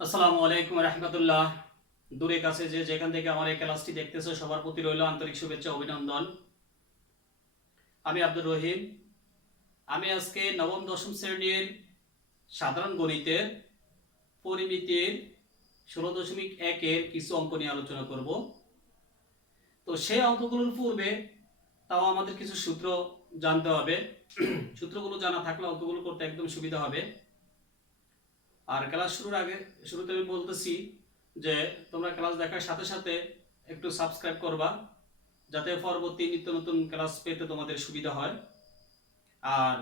আসসালামু আলাইকুম রাহমাতুল্লাহ। দূরে কাছে যে যেখান থেকে আমার এই ক্লাসটি দেখতেছো সবার প্রতি রইল আন্তরিক শুভেচ্ছা অভিনন্দন। আমি আব্দুর রহিম। আমি আজকে নবম দশম শ্রেণীর সাধারণ গণিতের পরিমিতির 16.1 কিছু অঙ্ক নিয়ে আলোচনা করব। তো সেই অঙ্কগুলোর পূর্বে তাও আমাদের কিছু সূত্র জানতে হবে। সূত্রগুলো জানা থাকলে অঙ্কগুলো করতে একদম সুবিধা হবে। আর ক্লাস শুরুতে আমি বলতেছি যে তোমরা ক্লাস দেখার সাথে সাথে একটু সাবস্ক্রাইব করবা, যাতে পরবর্তী নিত্য নতুন ক্লাস পেতে তোমাদের সুবিধা হয়। আর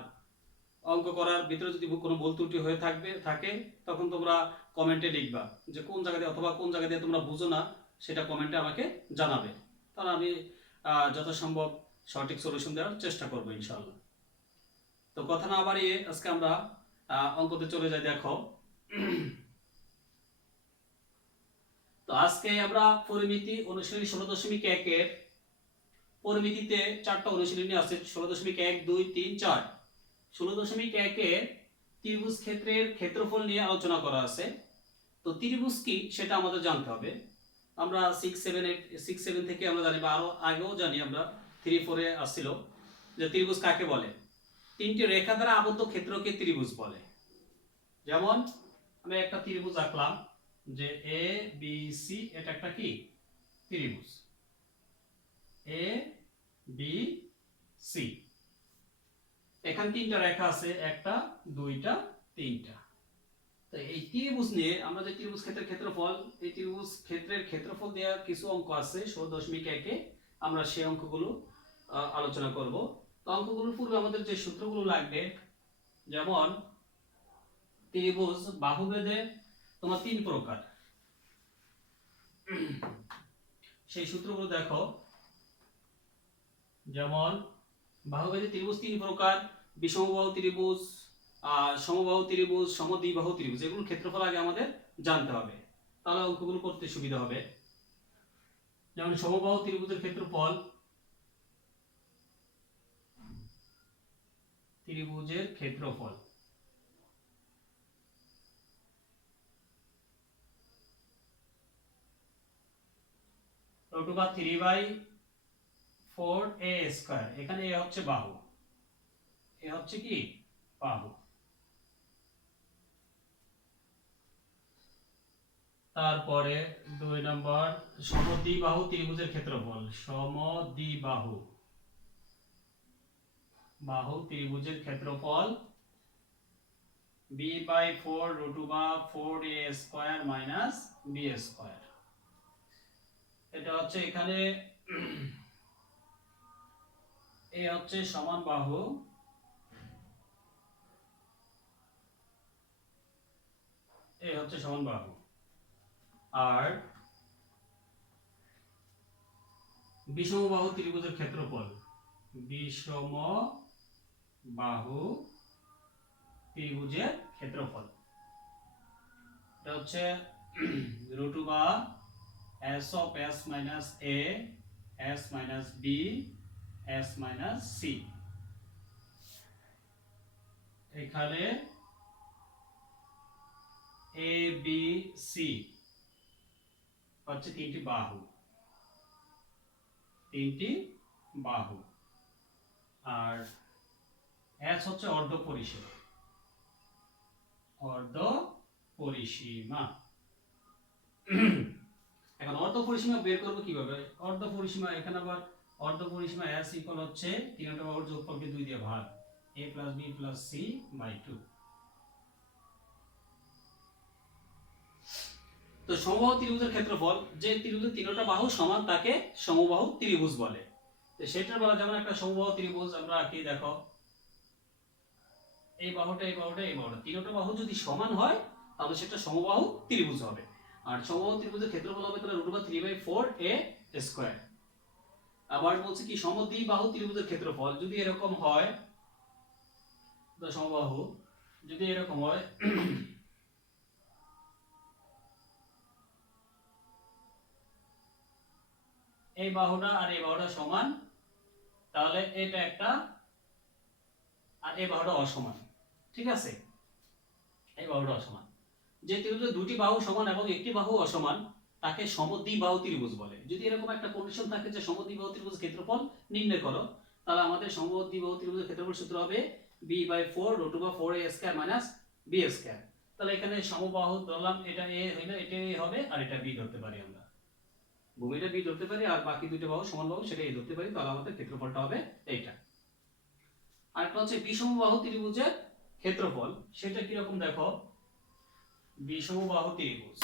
অঙ্ক করার ভিতরে যদি কোনো ভুল ত্রুটি হয়ে থাকে তখন তোমরা কমেন্টে লিখবা যে কোন জায়গা দিয়ে অথবা কোন জায়গা দিয়ে তোমরা বুঝো না, সেটা কমেন্টে আমাকে জানাবে। তাহলে আমি যথাসম্ভব সঠিক সলিউশন দেওয়ার চেষ্টা করবো ইনশাআল্লাহ। তো কথা না বাড়িয়ে আজকে আমরা অঙ্কতে চলে যাই। দেখো, তো আজকে আমরা পরিমিতি অনুশীলনী 16.1 এর পরিমিতিতে চারটা অনুশীলনী আছে। 16.1, 2, 3, 4। 16.1 এ ত্রিভুজ ক্ষেত্রের ক্ষেত্রফল নিয়ে আলোচনা করা আছে। তো ত্রিভুজ কি সেটা আমাদের জানতে হবে। আমরা 6-7 থেকে আমরা জানি, বা আরো আগেও জানি, আমরা 3-4 এ আসছিল যে ত্রিভুজ কাকে বলে। তিনটি রেখা দ্বারা আবদ্ধ ক্ষেত্রকে ত্রিভুজ বলে। যেমন আমি একটা ত্রিভুজ আঁকলাম যে এ বি সি, এটা একটা কি ত্রিভুজ এ বি সি। এখানে তিনটা রেখা আছে, একটা দুইটা তিনটা। তো এই ত্রিভুজ নিয়ে আমরা যে ত্রিভুজ ক্ষেত্রের ক্ষেত্রফল, এই ত্রিভুজ ক্ষেত্রের ক্ষেত্রফল দেওয়া কিছু অঙ্ক আছে 16.1 এ। আমরা সেই অঙ্কগুলো আলোচনা করব। তো অঙ্কগুলোর পূর্বে আমাদের যে সূত্রগুলো লাগবে, যেমন ত্রিভুজ বাহুভেদে তোমার তিন প্রকার, সেই সূত্রগুলো দেখো। যেমন বাহুভেদে ত্রিভুজ তিন প্রকার: বিষমবাহু ত্রিভুজ, সমবাহু ত্রিভুজ, সমদ্বিবাহু ত্রিভুজ। এগুলোর ক্ষেত্রফল আগে আমাদের জানতে হবে, তাহলে অঙ্কগুলো করতে সুবিধা হবে। যেমন সমবাহু ত্রিভুজের ক্ষেত্রফল, ত্রিভুজের ক্ষেত্রফল √3/4 a স্কয়ার। এখানে এ হচ্ছে বাহু, এ হচ্ছে কি বাহু। তারপরে 2 নম্বর সমদ্বিবাহু ত্রিভুজের ক্ষেত্রফল, সমদ্বিবাহু ত্রিভুজের ক্ষেত্রফল b/4 √4a² - b²। এটা হচ্ছে এখানে এ হচ্ছে সমান বাহু, এ হচ্ছে সমান বাহু। আর বিষমবাহু ত্রিভুজের ক্ষেত্রফল, বিষমবাহু ত্রিভুজের ক্ষেত্রফল, এটা হচ্ছে √s of s minus a, s minus b, s minus c। এখানে a b c হচ্ছে তিনটি বাহু, আর s হচ্ছে অর্ধ পরিসীমা। এখন অর্ধ পরিসীমা বের করব কিভাবে? অর্ধ পরিসীমা, এখানে আবার অর্ধ পরিসীমা s ইকুয়াল হচ্ছে তিনটা বাহুর যোগফলকে 2 দিয়ে ভাগ, a + b + c/2। তো সমবাহু ত্রিভুজের ক্ষেত্রফল, যে ত্রিভুজের তিনটা বাহু সমান তাকে সমবাহু ত্রিভুজ বলে। তো সেটার বেলা যেমন একটা সমবাহু ত্রিভুজ আমরা আঁকি, দেখো এই বাহুটা এই বাহুটা এই বাহুটা, তিনটা বাহু যদি সমান হয় তাহলে সেটা সমবাহু ত্রিভুজ হবে। আর সমবাহু ত্রিভুজের ক্ষেত্রফল হবে তাহলে √3/4a²। আবার বলছে কি সমদ্বিবাহু ত্রিভুজের ক্ষেত্রফল যদি এরকম হয়, তো সমবাহু যদি এরকম হয় এই বাহুটা আর এই বাহুটা সমান, তাহলে এটা একটা, আর এই বাহুটা অসমান। ঠিক আছে, এই বাহুটা অসমান। যে ত্রিভুজের দুটি বাহু সমান এবং একটি বাহু অসমান তাকে সমদ্বিবাহু ত্রিভুজ বলে। যদি এরকম একটা কন্ডিশন থাকে যে সমদ্বিবাহু ত্রিভুজ ক্ষেত্রফল নির্ণয় করো, তাহলে আমাদের সমদ্বিবাহু ত্রিভুজের ক্ষেত্রফল সূত্র হবে b/4 √4a² - b²। তাহলে এখানে সমবাহু ধরলাম, এটা a হইলো, এটা a হবে, আর এটা b ধরতে পারি আমরা। ভূমিটা b ধরতে পারি আর বাকি দুটো বাহু সমান বাহু সেটা a ধরতে পারি, তাহলে আমাদের ক্ষেত্রফলটা হবে এইটা। আরেকটা হচ্ছে বিষমবাহু ত্রিভুজের ক্ষেত্রফল, সেটা কি রকম দেখো। বিষমবাহু ত্রিভুজ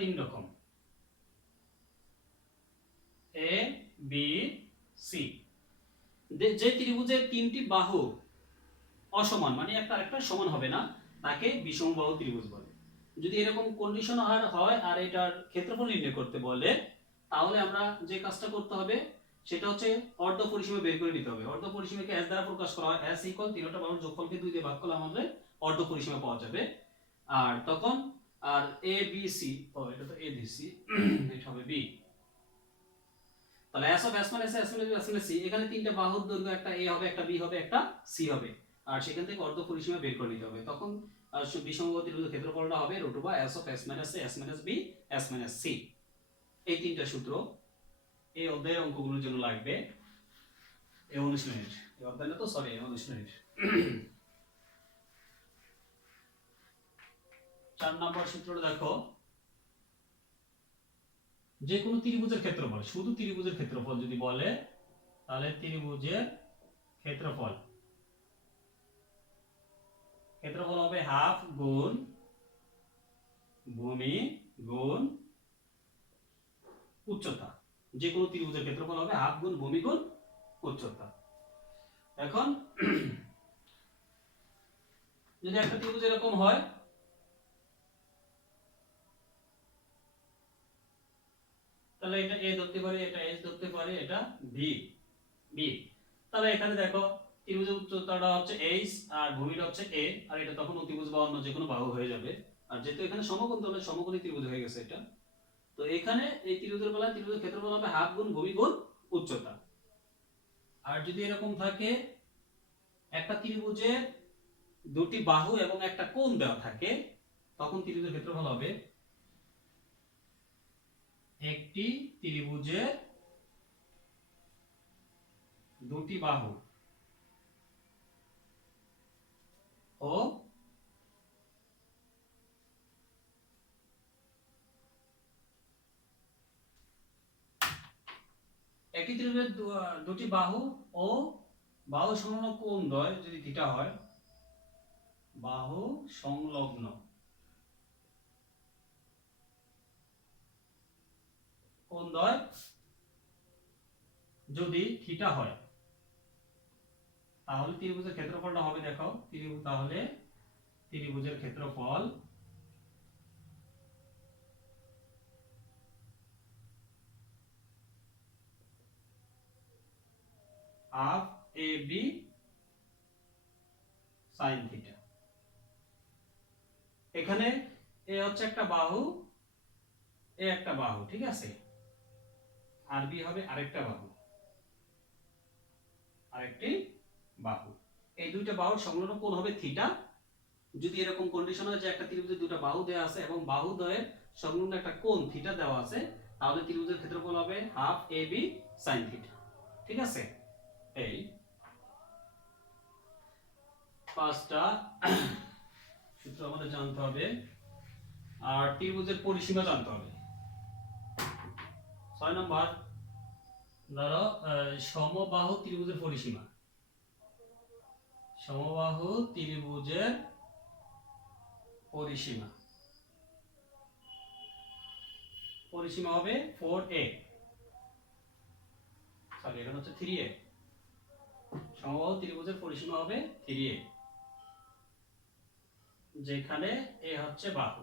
তিন রকম, এ বি সি। যে ত্রিভুজের তিনটি বাহু অসমান, মানে একটা আরেকটা সমান হবে না, তাকে বিষমবাহু ত্রিভুজ বলে। যদি এরকম কন্ডিশন হয় আর এটার ক্ষেত্রফল নির্ণয় করতে বলে, তাহলে আমরা যে কাজটা করতে হবে সেটা হচ্ছে অর্ধ পরিসীমা বের করে নিতে হবে। অর্ধ পরিসীমাকে s দ্বারা প্রকাশ করা হয়। s = তিনটা বাহুর যোগফলকে 2 দিয়ে ভাগ করলে আমাদের অর্ধ পরিসীমা পাওয়া যাবে। আর তখন আর a b c, এটা তো a b c, এটা হবে b। তাহলে s of s - s s - c, এখানে তিনটা বাহুর দৈর্ঘ্য, একটা a হবে, একটা b হবে, একটা c হবে, আর সেখান থেকে অর্ধ পরিসীমা বের করে নিতে হবে। তখন বিষমবাহু ত্রিভুজের ক্ষেত্রফলটা হবে √s of s - a s - b s - c। এই তিনটা সূত্র এই অধ্যায়ের অঙ্কগুলোর জন্য লাগবে। এই 19 মিনিট, এই অধ্যায় না তো, সরি, 19 মিনিট। 4 নম্বর সূত্রটা দেখো, যে কোনো ত্রিভুজের ক্ষেত্রফল, শুধু ত্রিভুজের ক্ষেত্রফল যদি বলে, তাহলে ত্রিভুজের ক্ষেত্রফল হবে হাফ গুণ ভূমি গুণ উচ্চতা। যে কোনো ত্রিভুজের ক্ষেত্রফল হবে হাফ গুণ ভূমি গুণ উচ্চতা। এখন যদি একটা ত্রিভুজ এরকম হয়, তাহলে এটা a ধরতে পারি, এটা s ধরতে পারি, এটা b। তাহলে এখানে দেখো ত্রিভুজের উচ্চতাটা হচ্ছে h আর ভূমিটা হচ্ছে a, আর এটা তখন অতিভুজ বা অন্য যে কোনো বাহু হয়ে যাবে। আর যেহেতু এখানে সমকোণ, তাহলে সমকোণী ত্রিভুজ হয়ে গেছে এটা। তো এখানে এই ত্রিভুজের বেলায় ত্রিভুজের ক্ষেত্রফল হবে হাফ গুণ ভূমি গুণ উচ্চতা। আর যদি এরকম থাকে একটা ত্রিভুজের দুটি বাহু এবং একটা কোণ দেওয়া থাকে, তখন ত্রিভুজের ক্ষেত্রফল হবে একটি ত্রিভুজের দুটি বাহু ও একটি ত্রিভুজের দুটি বাহু ও বাহু সংলগ্ন কোণ দ্বয় যদি থিটা হয়, বাহু সংলগ্ন কোণ দ্বয় যদি থিটা হয়, তাহলে ত্রিভুজের ক্ষেত্রফলটা হবে, দেখো তাহলে ত্রিভুজের ক্ষেত্রফল হাফ ab sin থিটা। এখানে এ হচ্ছে একটা বাহু, এ একটা বাহু, ঠিক আছে, আর বি হবে আরেকটা বাহু, আরেকটি বাহু। এই দুইটা বাহুর সংলগ্ন কোণ হবে থিটা। যদি এরকম কন্ডিশন হয় যে একটা ত্রিভুজের দুটো বাহু দেওয়া আছে এবং বাহু দ্বয়ের সংলগ্ন একটা কোণ থিটা দেওয়া আছে, তাহলে ত্রিভুজের ক্ষেত্রফল হবে হাফ ab sin থিটা। ঠিক আছে, এই পাঁচটা সূত্র আমাদের জানতে হবে। আর ত্রিভুজের পরিসীমা জানতে হবে। 6 নম্বর, ধরো সমবাহু ত্রিভুজের পরিসীমা। সমবাহু ত্রিভুজের পরিসীমা হবে 4a, সরি এখানে হচ্ছে 3a। সমবাহু ত্রিভুজের পরিসীমা হবে 3a, যেখানে a হচ্ছে বাহু।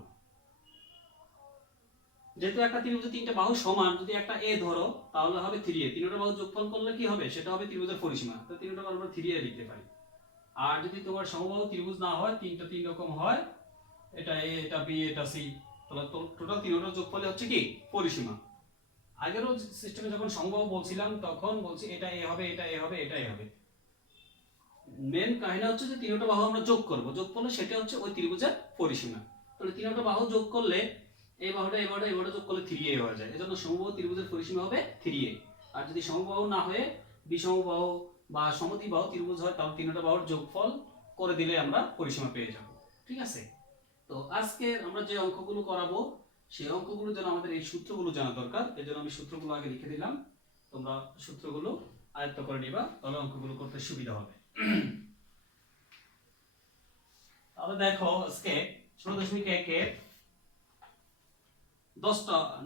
যেহেতু একটা ত্রিভুজের তিনটা বাহু সমান, যদি একটা a ধরো তাহলে হবে 3a। তিনটা বাহু যোগফল করলে কি হবে, সেটা হবে ত্রিভুজের পরিসীমা। তো তিনটা বাহু আমরা 3a লিখতে পারি। আর যদি তোমার সমবাহু ত্রিভুজ না হয়, তিনটা তিন রকম হয়, এটা a, এটা b, এটা c, তাহলে টোটাল তিনটা যোগফলে হচ্ছে কি পরিসীমা। আগেরও সিস্টেমে যখন সমবাহু বলছিলাম তখন বলছি এটা a হবে, এটা a হবে, এটা a হবে। মেন কাহিনী হচ্ছে যে তিনটা বাহু আমরা যোগ করব, যোগ করলে সেটা হচ্ছে ওই ত্রিভুজের পরিসীমা। তাহলে তিনটা বাহু যোগ করলে এই বাহুটা এই বাহুটা এই বাহুটা যোগ করলে 3a হয়ে যায়, এজন্য সমবাহু ত্রিভুজের পরিসীমা হবে 3a। আর যদি সমবাহু না হয়ে বিষমবাহু বা সমদ্বিবাহু ত্রিভুজ হয় তাহলে তিনটা বাহুর যোগফল করে দিলে আমরা পরিসীমা পেয়ে যাব। ঠিক আছে? তো আজকে আমরা যে অঙ্কগুলো করাবো সেই অঙ্কগুলোর জন্য আমাদের এই সূত্রগুলো জানা দরকার, এজন্য আমি সূত্রগুলো আগে লিখে দিলাম, তোমরা সূত্রগুলো আয়ত্ত করে নিবা, তাহলে অঙ্কগুলো করতে সুবিধা হবে। তাহলে দেখো আজকে 16.1 এর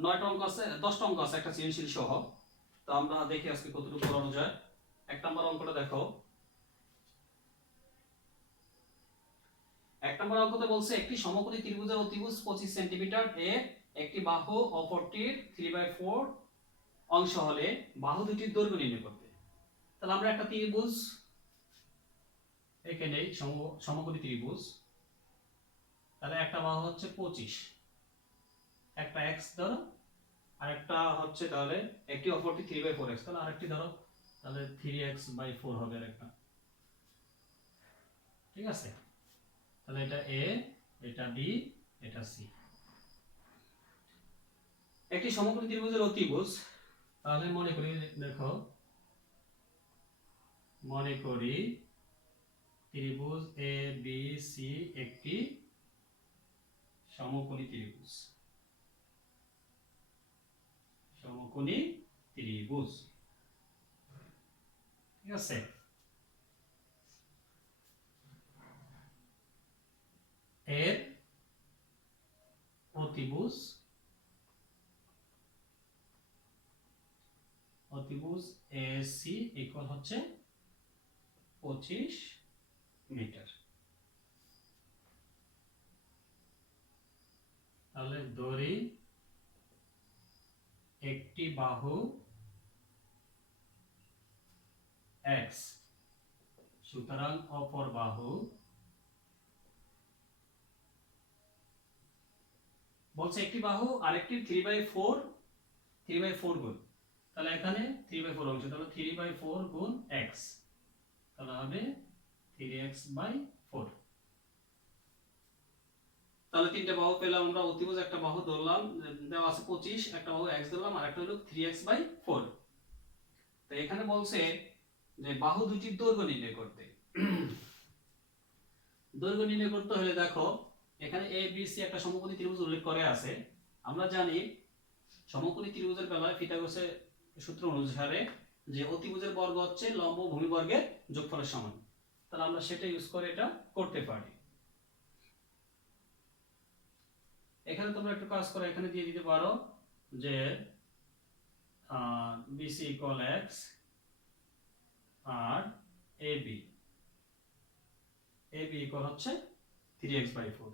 9টা অঙ্ক আছে, 10টা অঙ্ক আছে একটা সৃজনশীল সহ। তো আমরা দেখি আজকে কতটুকু করানো যায়। 1 নম্বর অঙ্কটা দেখো। 1 নম্বর অঙ্কতে বলছে একটি সমকোণী ত্রিভুজের অতিভুজ 25 সেন্টিমিটার এর একটি বাহু অপরটির 3/4 অংশ হলে বাহু দুটির দৈর্ঘ্য নির্ণয় করতে। তাহলে আমরা একটা ত্রিভুজ এখানে সমকোণী ত্রিভুজ, তাহলে একটা বাহু হচ্ছে 25, একটা x ধরো, আর একটা হচ্ছে তাহলে একটি অপরটি 3/4x, তাহলে আরেকটি ধরো, তাহলে 3x/4 হবে আরেকটা। ঠিক আছে? তাহলে এটা a, এটা b, এটা c। একটি সমকোণী ত্রিভুজের অতিভুজ, তাহলে মনে করি, দেখো মনে করি ত্রিভুজ a b c একটি সমকোণী ত্রিভুজ, সমকোণী ত্রিভুজ। ঠিক আছে? এর অতিভুজ AC ইকুয়াল হচ্ছে 25 মিটার। তাহলে ধরি একটি বাহু x, সুতরাং অপর বাহু, বলছে একটি বাহু আরেকটির 3/4 গুণ, তাহলে এখানে 3/4 অংশ, তাহলে 3/4 গুণ x, তাহলে হবে 3x/4। তাহলে তিনটা বাহু পেলাম আমরা, অতিভুজ একটা বাহু ধরলাম, দেওয়া আছে 25, একটা বাহু x ধরলাম, আর একটা হলো 3x/4। তো এখানে বলছে যে বাহু দুটির দৈর্ঘ্য নির্ণয় করতে। দৈর্ঘ্য নির্ণয় করতে হলে দেখো এখানে a b c একটা সমকোণী ত্রিভুজ উল্লেখ করে আছে। আমরা জানি সমকোণী ত্রিভুজের বেলায় পিথাগোরাসের সূত্র অনুসারে যে অতিভুজের বর্গ হচ্ছে লম্ব ভূমি বর্গের যোগফলের সমান। তাহলে আমরা সেটা ইউজ করে এটা করতে পারি। এখানে তোমরা একটু কাজ করো, এখানে দিয়ে দিতে পারো যে BC ইকুয়াল x আর AB ইকুয়াল হচ্ছে 3x/4।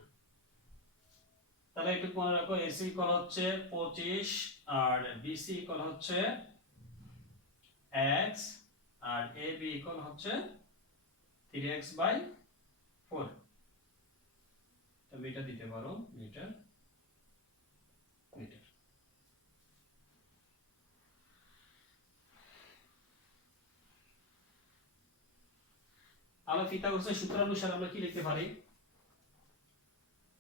তাহলে একটু মনে রাখো AC ইকুয়াল হচ্ছে 25 আর BC ইকুয়াল হচ্ছে x আর AB ইকুয়াল হচ্ছে 3x/4। তবে এটা দিতে পারো মিটার। আমরা পিথাগোরাসের সূত্র অনুসারে আমরা কি লিখতে পারি,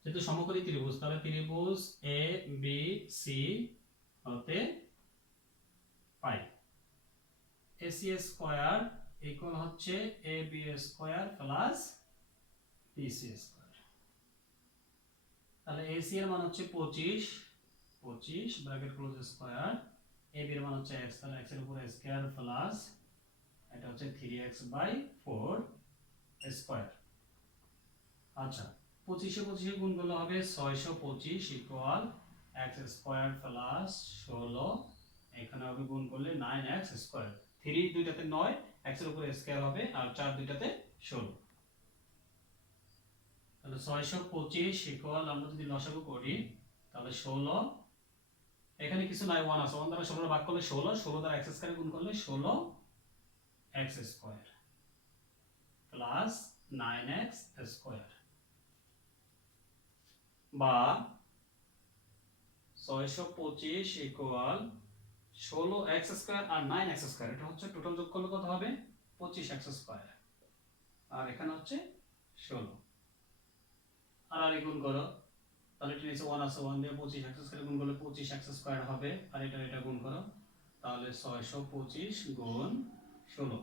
যেহেতু সমকোণী ত্রিভুজ, তাহলে ত্রিভুজ এ বি সি হতে পাই AC স্কয়ার ইকুয়াল হচ্ছে AB square plus BC square. তাহলে AC এর মান হচ্ছে 25 ব্র্যাকেট ক্লোজ স্কয়ার, AB এর মান হচ্ছে x, তাহলে x এর উপর স্কয়ার প্লাস এটা হচ্ছে 3x/4 স্কয়ার। আচ্ছা, 25 গুণ করলে হবে 625 ইকুয়াল x স্কয়ার প্লাস 16, এখানে হবে গুণ করলে 9x স্কয়ার। 3 দুইটাতে 9, x এর উপরে স্কয়ার হবে, আর 4 দুইটাতে 16। তাহলে 625 ইকুয়াল আমরা যদি লসাগু করি তাহলে 16, এখানে কিছু নাই, 1 আছে, 1 দ্বারা 16 ভাগ করলে 16, 16 দ্বারা x স্কয়ার গুণ করলে 16x square plus 9x square, বা 625 ইকুয়াল 16x স্কয়ার আর 9x স্কয়ার, এটা হচ্ছে টোটাল যোগ করলে কত হবে 25x স্কয়ার। আর এখানে হচ্ছে 16 আর গুণ করো, তাহলে এটা নিচে 1 আছে, 1 দিয়ে 25 এক্স স্কয়ার গুণ করলে 25 এক্স স্কয়ার হবে, আর এটা গুণ করো, তাহলে 625 গুণ 16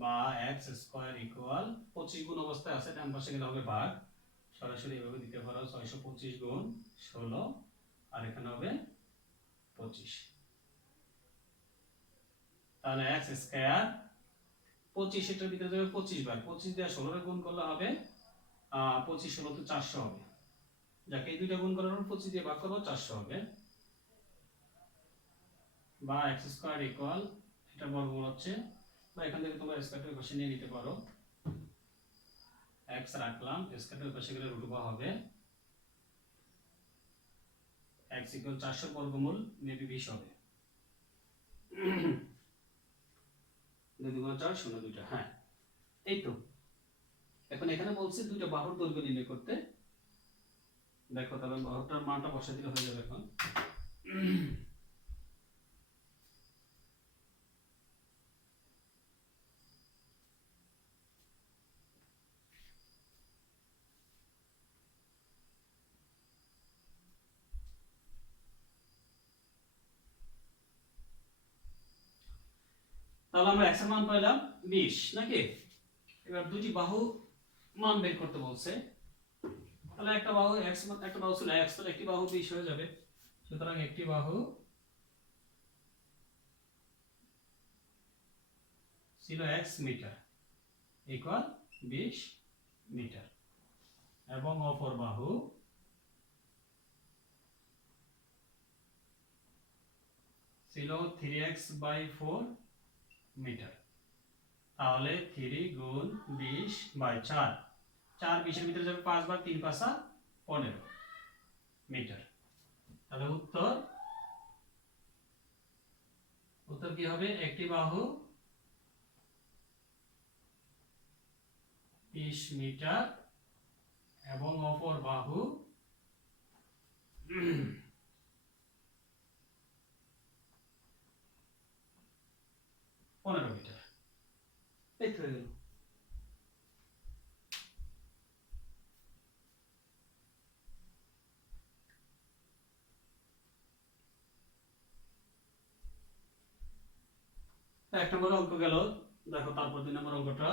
বা এক্স স্কয়ার ইকুয়াল 25 গুণ অবস্থায় আছে, ডান পাশে গেলে হবে ভাগ, সরাসরি এভাবে দিতে পারো 625 গুণ 16 আর এখানে হবে 25, তাহলে এক্স স্কয়ার 25 এটার ভিতরে যাবে 25 বার, 25 দিয়ে 16 এর গুণ করলে হবে 25 16 তো 400 হবে, যাকে এই দুইটা গুণ করার পর 25 দিয়ে ভাগ করব 400 হবে, বা x স্কয়ার ইকুয়াল এটা বর্গমূল হচ্ছে, বা এখান থেকে তোমরা স্কয়ারটা পাশে নিয়ে নিতে পারো, x রাখলাম, স্কয়ারটা পাশে গেলে √ হবে, x ইকুয়াল 400 বর্গমূল মেবি 20 হবে, 2 2 4 0 দুইটা, হ্যাঁ এই তো। এখন এখানে বলছে দুইটা বাহুর দৈর্ঘ্য নির্ণয় করতে, দেখো তাহলে বাহুটার মানটা বসাই দিলে হয়ে যাবে। এখন তাহলে আমরা x এর মান পাইলাম 20 নাকি, এবার দুটি বাহু মান বের করতে বলছে, তাহলে একটা বাহু x মান, একটা বাহু ছিল x, তাহলে একটি বাহু 20 হয়ে যাবে, সুতরাং একটি বাহু ছিল x মিটার ইকুয়াল 20 মিটার, এবং অপর বাহু ছিল 3x/4 মিটার, তাহলে 3 গুণ 20/4, 4 20 এর ভিতরে যাবে 5 বার, 3 5 15 মিটার, তাহলে উত্তর কি হবে, একটি বাহু 30 মিটার এবং অপর বাহু 15 মিটার, এই তো হয়ে গেল। এক নম্বর অঙ্ক গেল, দেখো তারপর 2 নম্বর অঙ্কটা,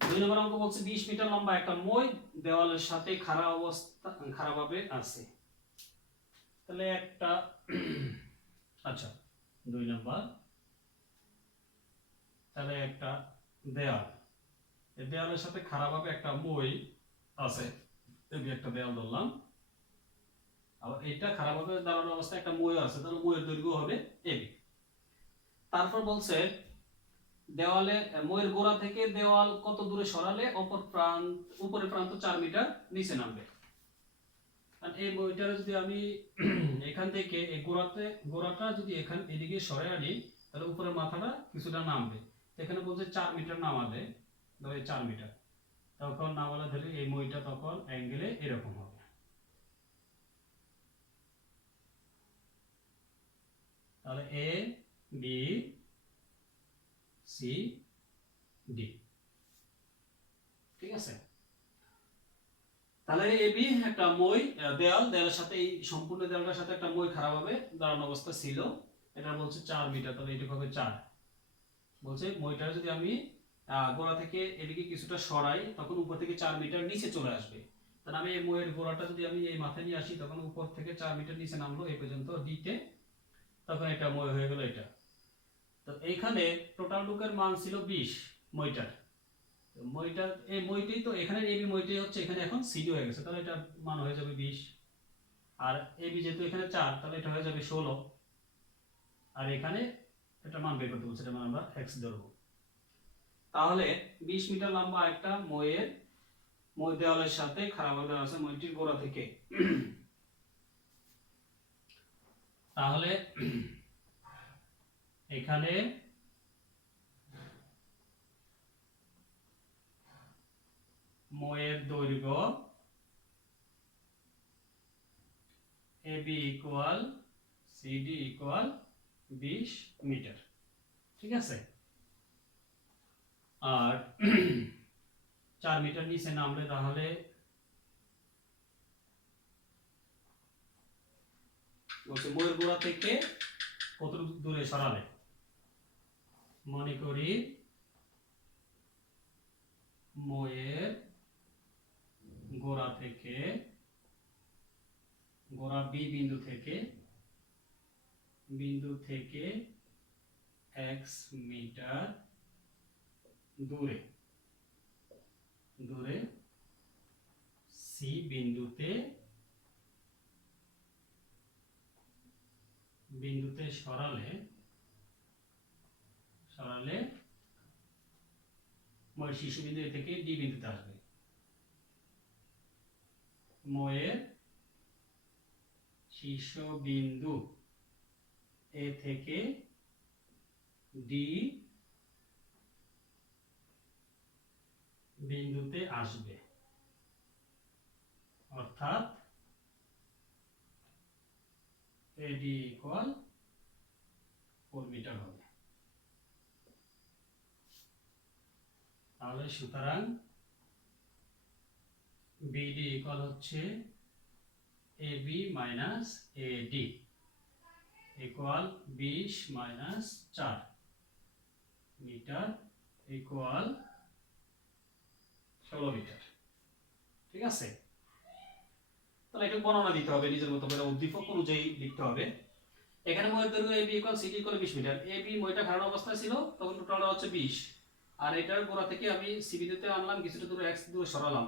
দুই নম্বর অঙ্ক বলছে 20 মিটার লম্বা একটা মই দেওয়ালের সাথে খাড়াভাবে আছে, তাহলে একটা আচ্ছা 2 নম্বর, তাহলে একটা দেওয়াল, এই দেওয়ালের সাথে খাড়াভাবে একটা মই আছে, এই একটা দেওয়াল ধরলাম, আবার এটা খাড়াভাবে দাঁড়ানো অবস্থায় একটা মই আছে, তাহলে মইয়ের দৈর্ঘ্য হবে ab, তারপর বলছে দেওয়ালের মইয়ের গোড়া থেকে দেওয়াল কত দূরে সরালে উপরের প্রান্ত 4 মিটার নিচে নামবে, আর এই মইটা যদি আমি এখান থেকে এই গোড়াটা যদি এদিকে সরে আনি, তাহলে উপরের মাথাটা কিছুটা নামবে, এখানে বলছে 4 মিটার নামালে, ধরো 4 মিটার, তখন নামালে ধরে এই মইটা তখন অ্যাঙ্গেলে এরকম হবে, তাহলে এ বি সি ডি, ঠিক আছে। তাহলে এবি একটা মই দেওয়ালের সাথে, এই সম্পূর্ণ দেওয়ালটার সাথে একটা মই খাড়াভাবে দাঁড়ানো অবস্থা ছিল, এটা বলছে 4 মিটার, তাহলে এটা হবে 4, বলছে মইটা যদি আমি গোড়া থেকে এদিকে কিছুটা সরাই, তখন উপর থেকে 4 মিটার নিচে চলে আসবে, তাহলে আমি এই মইয়ের গোড়াটা যদি আমি এই মাথায় নিয়ে আসি, তখন উপর থেকে 4 মিটার নিচে নামলো এই পর্যন্ত ডিতে, তখন এটা মই হয়ে গেল এটা, তো এইখানে টোটাল টুকের মান ছিল 20 মইটার, মইটার এই মইটাই তো এখানে এবি মইটাই হচ্ছে এখানে এখন সিডি হয়ে গেছে, তাহলে এটা মান হয়ে যাবে 20, আর এবি যেহেতু এখানে 4, তাহলে এটা হয়ে যাবে 16, আর এখানে এটা মান বের করতে বলছে, এটা মান আমরা x ধরব, তাহলে 20 মিটার লম্বা একটা মই দেওয়ালের সাথে খাড়াভাবে আছে মইটির গোড়া থেকে, তাহলে এখানে মইয়ের দৈর্ঘ্য B equal CD equal 20 metre. ঠিক আছে, আর 4 মিটার নিচে নামলে তাহলে বলছে ময়ের গোড়া থেকে কত দূরে সরালে, মনে করি ময়ের গোড়া থেকে, গোড়া বি বিন্দু থেকে x মিটার দূরে সি বিন্দুতে সরালে ময়ের শীর্ষবিন্দু এ থেকে ডি বিন্দুতে আসবে। ময়ের শীর্ষবিন্দু এ থেকে ডি বিন্দুতে আসবে, অর্থাৎ এডি ইকুয়াল 4 মিটার হবে। তাহলে সুতরাং বিডি ইকুয়াল হচ্ছে AB minus AD equal 20 minus 4 metre equal 16 metre. ঠিক আছে, তাহলে এটা বর্ণনা দিতে হবে নিজের মতো করে, উদ্দীপক অনুযায়ী লিখতে হবে। এখানে ময়ের দৈর্ঘ্য AB equal CD equal 20 metre. AB ময়টা খাড়া অবস্থায় ছিল, তখন টোটালটা হচ্ছে 20, আর এটার গোড়া থেকে আমি সি বিন্দুতে আনলাম, কিছুটা দূরে x দূরে সরালাম,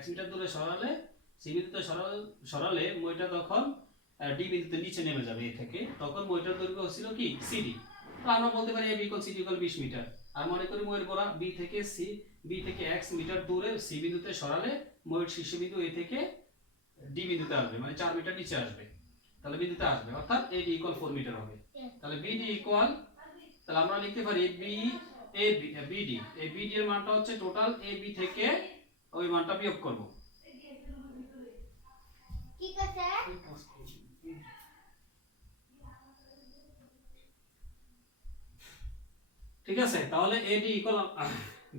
x মিটার দূরে সরালে সি বিন্দুতে সরালে ময়টা তখন ডি বিন্দুতে নিচে নেমে যাবে এ থেকে, তখন ময়টার দৈর্ঘ্য ছিল কি সিডি। তো আমরা বলতে পারি AB equal CD equal 20 metre. আর মনে করি ময়ের গোড়া বি থেকে x মিটার দূরে সি বিন্দুতে সরালে ময়ের শীর্ষবিন্দু এ থেকে ডি বিন্দুতে আসবে, মানে 4 মিটার নিচে আসবে, তাহলে বিন্দুতে আসবে, অর্থাৎ এডি ইকুয়াল 4 মিটার হবে। তাহলে বিডি ইকুয়াল, তাহলে আমরা লিখতে পারি বিডি, এই বিডি এর মানটা হচ্ছে টোটাল এবি থেকে ওই মানটা বিয়োগ করব। ঠিক আছে, ঠিক আছে, তাহলে এডি ইকুয়াল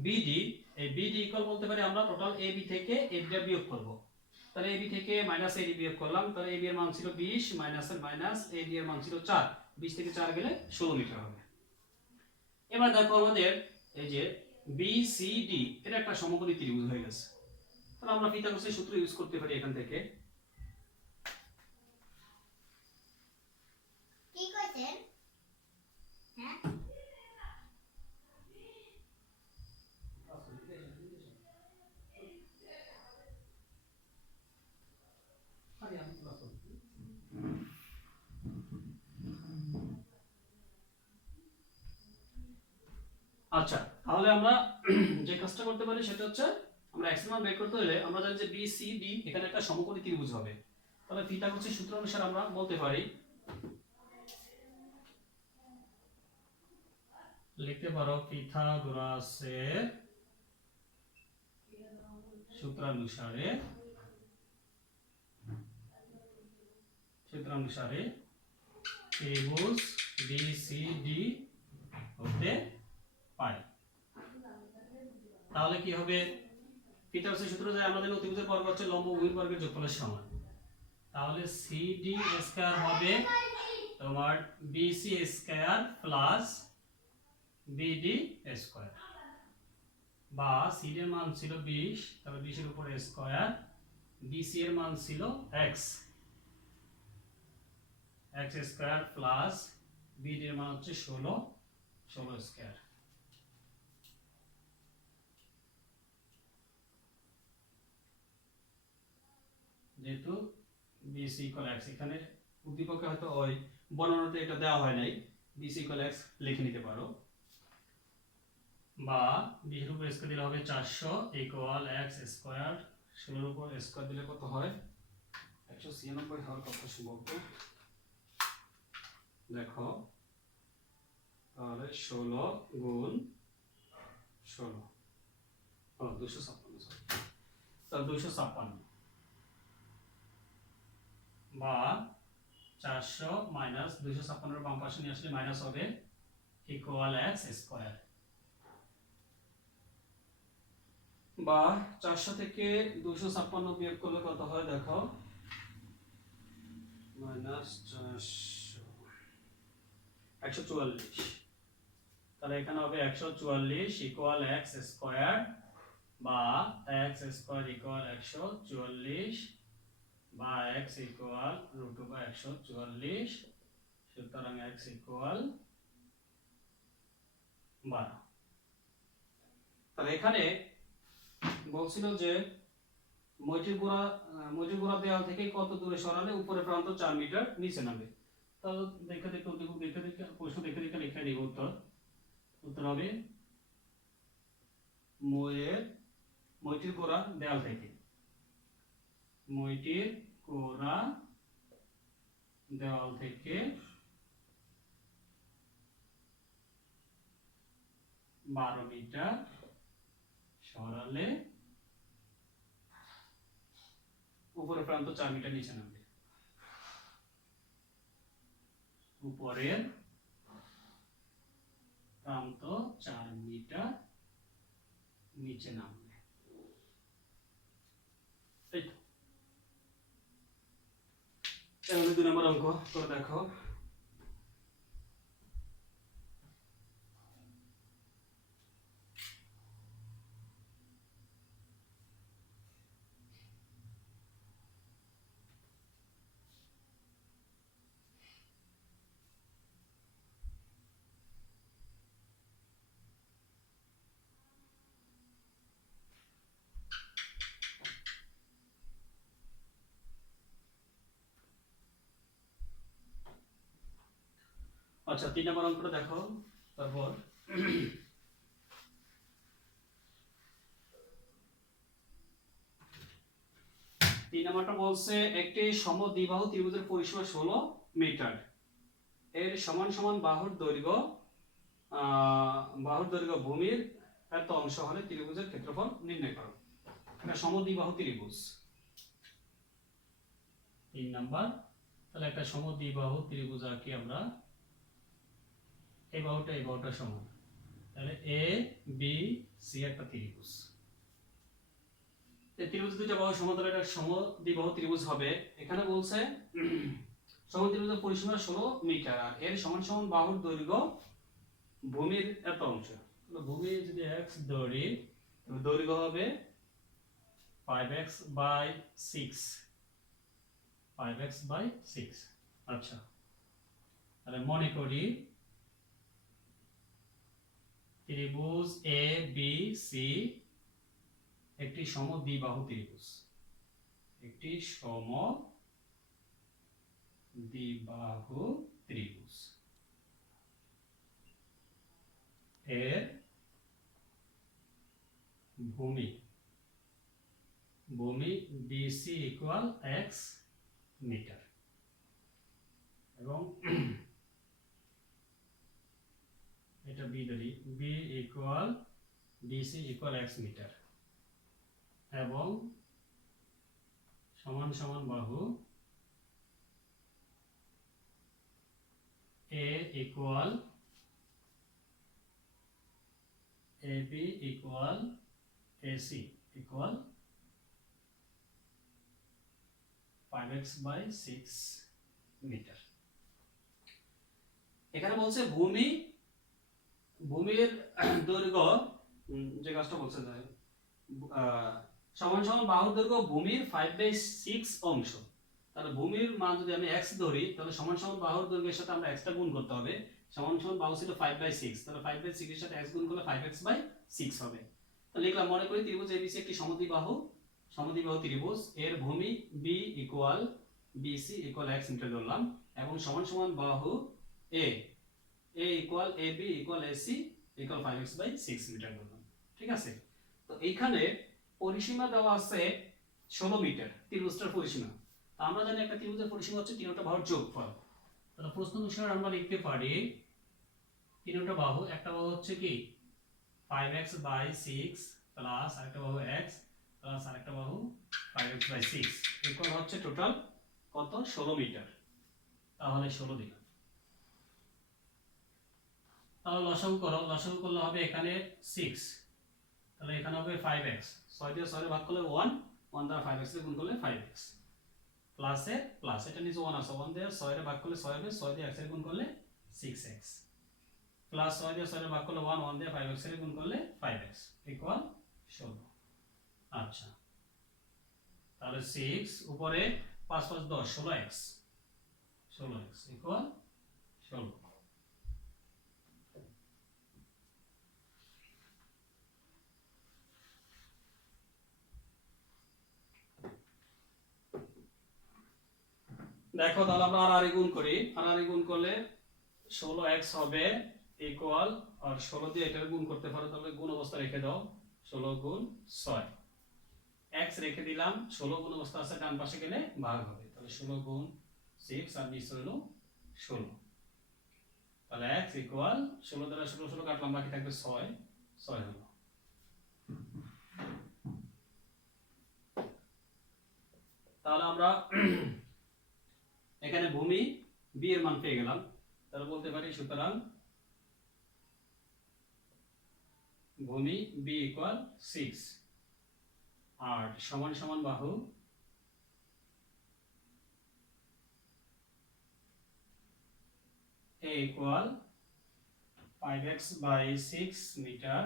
বিডি, এই বিডি ইকুয়াল বলতে পারি আমরা টোটাল এবি থেকে এডিটা বিয়োগ করব। তাহলে এবি থেকে মাইনাস এডি বিয়োগ করলাম, তাহলে এবি এর মান ছিল 20 মাইনাসের মাইনাস এডি এর মান ছিল 4, 20 থেকে 4 গেলে 16 মিটার হবে। এবার দেখো আমাদের এই যে বিসিডি এটা একটা সমকোণী ত্রিভুজ হয়ে গেছে, তাহলে আমরা পিথাগোরাসের সূত্র ইউজ করতে পারি এখান থেকে। কি কইছেন? হ্যাঁ, আচ্ছা, তাহলে আমরা যে কাজটা করতে পারি সেটা হচ্ছে, আমরা x এর মান বের করতে হলে আমরা জানি যে বিসিডি এখানে একটা সমকোণী ত্রিভুজ হবে, তাহলে পিথাগোরাসের সূত্র অনুসারে আমরা বলতে পারি, লিখতে পারো পিথাগোরাসের সূত্রানুসারে ত্রিভুজ বিসিডি হতে পারে। তাহলে কি হবে, পিথাগোরাসের সূত্র যে আমাদের ত্রিভুজের বর্গ হচ্ছে লম্ব উভয় বর্গের যোগফলের সমান, তাহলে সিডি স্কয়ার হবে তোমার BC square plus BD square, বা সিডি এর মান ছিল 20, তাহলে 20 এর উপর স্কয়ার, বিসি এর মান ছিল x স্কয়ার প্লাস বিডি এর মান হচ্ছে 16 স্কয়ার। যেহেতু বিসি ইকুয়াল x, এখানে উদ্দীপকে হয়তো ওই বর্ণনাতে এটা দেওয়া হয় নাই, বিসি ইকুয়াল x লিখে নিতে পারো, বা 20 এর উপর স্কয়ার দিলে হবে 400 ইকুয়াল x স্কয়ার, 16 এর উপর স্কয়ার দিলে কত হয় 196 হওয়ার কথা সম্ভব। দেখো তাহলে 16 গুণ 16 256, তাহলে 256 বা 400 মাইনাস 256 বাম পাশে নিয়ে আসলে মাইনাস হবে ইকুয়াল এক্স স্কয়ার, বা 400 থেকে 256 বিয়োগ করলে কত হয় দেখো, মাইনাস 400 144, তাহলে এখানে হবে 144 ইকুয়াল এক্স স্কয়ার বা এক্স স্কয়ার ইকুয়াল 144 বা এক্স ইকুয়াল রুট ওভার 144, সুতরাং এক্স ইকুয়াল 12। তাহলে এখানে বলছিল যে মইটির গোড়া দেওয়াল থেকে কত দূরে সরালে উপরে প্রান্ত 4 মিটার নিচে নামবে। তাহলে দেখে প্রশ্ন দেখে লিখে নিব উত্তর হবে মইটির গোড়া দেওয়াল থেকে, মইটির গোড়া দেওয়াল থেকে 12 মিটার সরালে উপরের প্রান্ত 4 মিটার নিচে নামবে, উপরের প্রান্ত 4 মিটার নিচে নামবে। এই তো, তাহলে 2 নম্বর অঙ্ক করে দেখো। আচ্ছা 3 নম্বর অঙ্কটা দেখো। তারপর 3 নম্বরটা বলছে একটি সমদ্বিবাহু ত্রিভুজের পরিসীমা 16 মিটার, এর সমান সমান বাহুর দৈর্ঘ্য ভূমির এত অংশ হলে ত্রিভুজের ক্ষেত্রফল নির্ণয় করো। এটা সমদ্বিবাহু ত্রিভুজ। 3 নাম্বার, তাহলে একটা সমদ্বিবাহু ত্রিভুজ আঁকি আমরা। এই বাহুটা সমান, তাহলে এ বি সি একটা ত্রিভুজ। এই ত্রিভুজ দুটো বাহু সমান, তাহলে এটা সমদ্বিবাহু ত্রিভুজ হবে। এখানে বলছে সমদ্বিভুজের পরিসীমা 16 মিটার আর এর সমান সমান বাহুর দৈর্ঘ্য ভূমির এত অংশ। তাহলে ভূমি যদি x ধরি, তবে দৈর্ঘ্য হবে 5x বাই 6, 5x বাই 6। আচ্ছা, তাহলে মনে করি ত্রিভুজ এ বি সি একটি সমদ্বিবাহু ত্রিভুজ, একটি সমদ্বিবাহু ত্রিভুজ। এর ভূমি বিসি ইকুয়াল x মিটার এবং এটা বি ধরি, B equal BC equal x metre এবং সমান সমান বাহু a equal AB equal AC equal 5x by 6 metre. এখানে বলছে ভূমির দৈর্ঘ্য, যে কাজটা বলছে সমান সমান বাহুর দৈর্ঘ্য ভূমির 5/6 অংশ। তাহলে ভূমির মান যদি আমি x ধরি, তাহলে সমান সমান বাহুর দৈর্ঘ্যের সাথে আমরা x টা গুণ করতে হবে। সমান সমান বাহু ছিল 5/6, তাহলে 5/6 এর সাথে x গুণ করলে 5x/6 হবে। তাহলে লিখলাম, মনে করি ত্রিভুজ ABC একটি সমদ্বিবাহু ত্রিভুজ, এর ভূমি B equal BC equal x metre ধরলাম এবং সমান সমান বাহু A equal AB equal AC equal 5x/6 metre ধরলাম। ঠিক আছে, তো এইখানে পরিসীমা দেওয়া আছে 16 মিটার, ত্রিভুজটার পরিসীমা। আমরা জানি একটা ত্রিভুজের পরিসীমা হচ্ছে তিনটা বাহুর যোগফল। তাহলে প্রশ্ন অনুসারে আমরা লিখতে পারি তিনটা বাহু, একটা বাহু হচ্ছে কি 5x/6 প্লাস আরেকটা বাহু x প্লাস আরেকটা বাহু 5x/6 ইকুয়াল হচ্ছে টোটাল কত 16 মিটার, তাহলে 16 দিলাম। তাহলে লসাগু করো, লসাগু করলে হবে এখানে 6, তাহলে এখানে হবে 5x, 6 দিয়ে 6 ভাগ করলে 1, 1 দ্বারা 5x এর গুণ করলে 5x, প্লাসে প্লাস, এটা নিচে 1 আছে, 1 দিয়ে 6 এর ভাগ করলে 6 হবে, 6 দিয়ে x এর গুণ করলে 6x, প্লাস 6 দিয়ে 6 এর ভাগ করলে 1, 1 দিয়ে 5x এর গুণ করলে 5x ইকুয়াল 16। আচ্ছা, তাহলে 6 উপরে 5 5 10, 16x, 16x ইকুয়াল 16। দেখো তাহলে আমরা আর গুণ করি, আর গুণ করলে 16x হবে ইকুয়াল, আর 16 দিয়ে এটার গুণ করতে পারো, তাহলে গুণ অবস্থা রেখে দাও, 16 গুণ 6, x রেখে দিলাম, 16 গুণ অবস্থা আছে, ডান পাশে গেলে ভাগ হবে, তাহলে 16 গুণ 6 আর নিচে হলো 16, তাহলে x ইকুয়াল 16 দ্বারা 16 16 কাটলাম, বাকি থাকবে 6, 6 হলো। তাহলে আমরা এখানে ভূমি b এর মান পেয়ে গেলাম, তাহলে বলতে পারি সুতরাং ভূমি b ইকুয়াল 6 আর সমান সমান বাহু a equal 5x by 6 metre,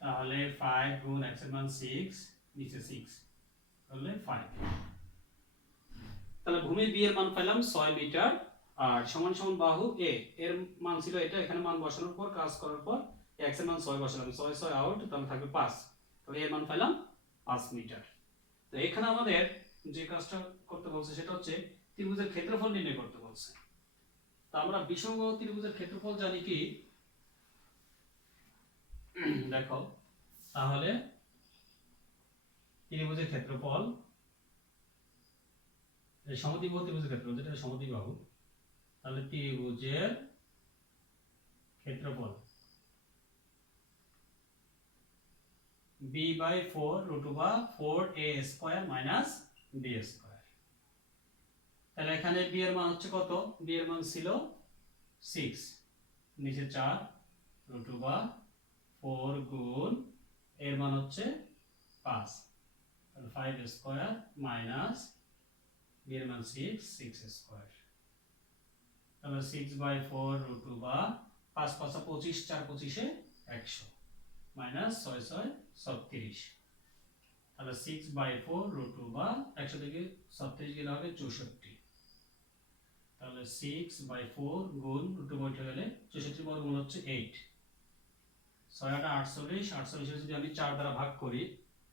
তাহলে 5 গুণ x এর মান 6, নিচে 6 তাহলে 5, তাহলে ভূমি b এর মান পেলাম 6 মিটার আর সমান সমান বাহু a এর মান ছিল এটা, এখানে মান বসানোর পর কাজ করার পর x এর মান 6 বসালাম, 6 6 আউট, তাহলে থাকবে 5, তাহলে এর মান পেলাম 5 মিটার। তো এখানে আমাদের যে কাজটা করতে বলছে সেটা হচ্ছে ত্রিভুজের ক্ষেত্রফল নির্ণয় করতে বলছে। তো আমরা বিষমবাহু ত্রিভুজের ক্ষেত্রফল জানি কি, দেখো তাহলে ত্রিভুজের ক্ষেত্রফল, সমদ্বিবাহু ত্রিভুজের ক্ষেত্রফল, যেটা সমদ্বিবাহু, তাহলে ত্রিভুজের ক্ষেত্রফল b by 4 root over 4a square minus b square. তাহলে এখানে b এর মান হচ্ছে কত, b এর মান ছিল 6, নিচে 4 রুট ওভার 4 গুণ এর মান হচ্ছে 5, তাহলে 5 স্কয়ার মাইনাস b এর মান 6, 6 স্কয়ার, তাহলে 6 বাই 4 রুট ওভার 5 5 25, 4 25 100 মাইনাস 6 6 36, তাহলে 6 বাই 4 রুট ওভার 100 থেকে 36 গেলে হবে 64, তাহলে 6 বাই 4 গুণ রুট ওভার উঠে গেলে 64 বর্গমূল হচ্ছে 8, 6 8 48, 48 যদি আমি 4 দ্বারা ভাগ করি,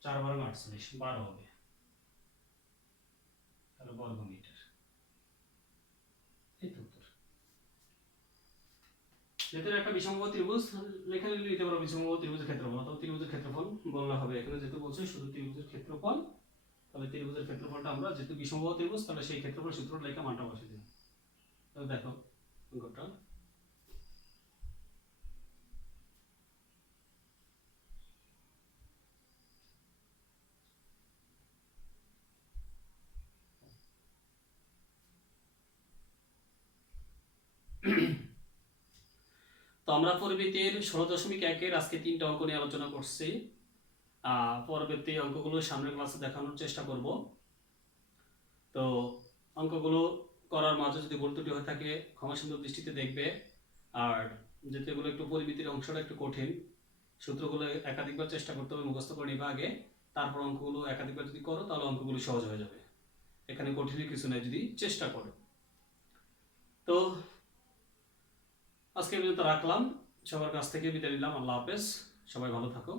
4 বর্গ 48, 12 হবে, তাহলে বর্গ মিটার। এই তো উত্তর। যেহেতু একটা বিষমবাহু ত্রিভুজ লেখা নিতে পারো বিষমবাহু ত্রিভুজের ক্ষেত্রফল, অথবা ত্রিভুজের ক্ষেত্রফল বললে হবে, এখানে যেহেতু বলছে শুধু ত্রিভুজের ক্ষেত্রফল, তাহলে ত্রিভুজের ক্ষেত্রফলটা আমরা যেহেতু বিষমবাহু ত্রিভুজ, তাহলে সেই ক্ষেত্রফল সূত্রটা লেখা মানটা বসিয়ে দিই। তাহলে দেখো অঙ্কটা, তো আমরা পরিমিতির 16.1 আজকে 3টা অঙ্ক নিয়ে আলোচনা করছি। পরবর্তী অঙ্কগুলো সামনের ক্লাসে দেখানোর চেষ্টা করব। তো অঙ্কগুলো করার মাঝে যদি ভুল ত্রুটি হয়ে থাকে ক্ষমাসুন্দর দৃষ্টিতে দেখবে। আর যেহেতু এগুলো একটু পরিমিতির অংশটা একটু কঠিন, সূত্রগুলো একাধিকবার চেষ্টা করতে হবে, মুখস্থ করে নিবা আগে, তারপর অঙ্কগুলো একাধিকবার যদি করো তাহলে অঙ্কগুলো সহজ হয়ে যাবে। এখানে কঠিনের কিছু নেই যদি চেষ্টা করো। তো আজকে পর্যন্ত রাখলাম, সবার কাছ থেকে বিদায় নিলাম, আল্লাহ হাফেজ, সবাই ভালো থাকো।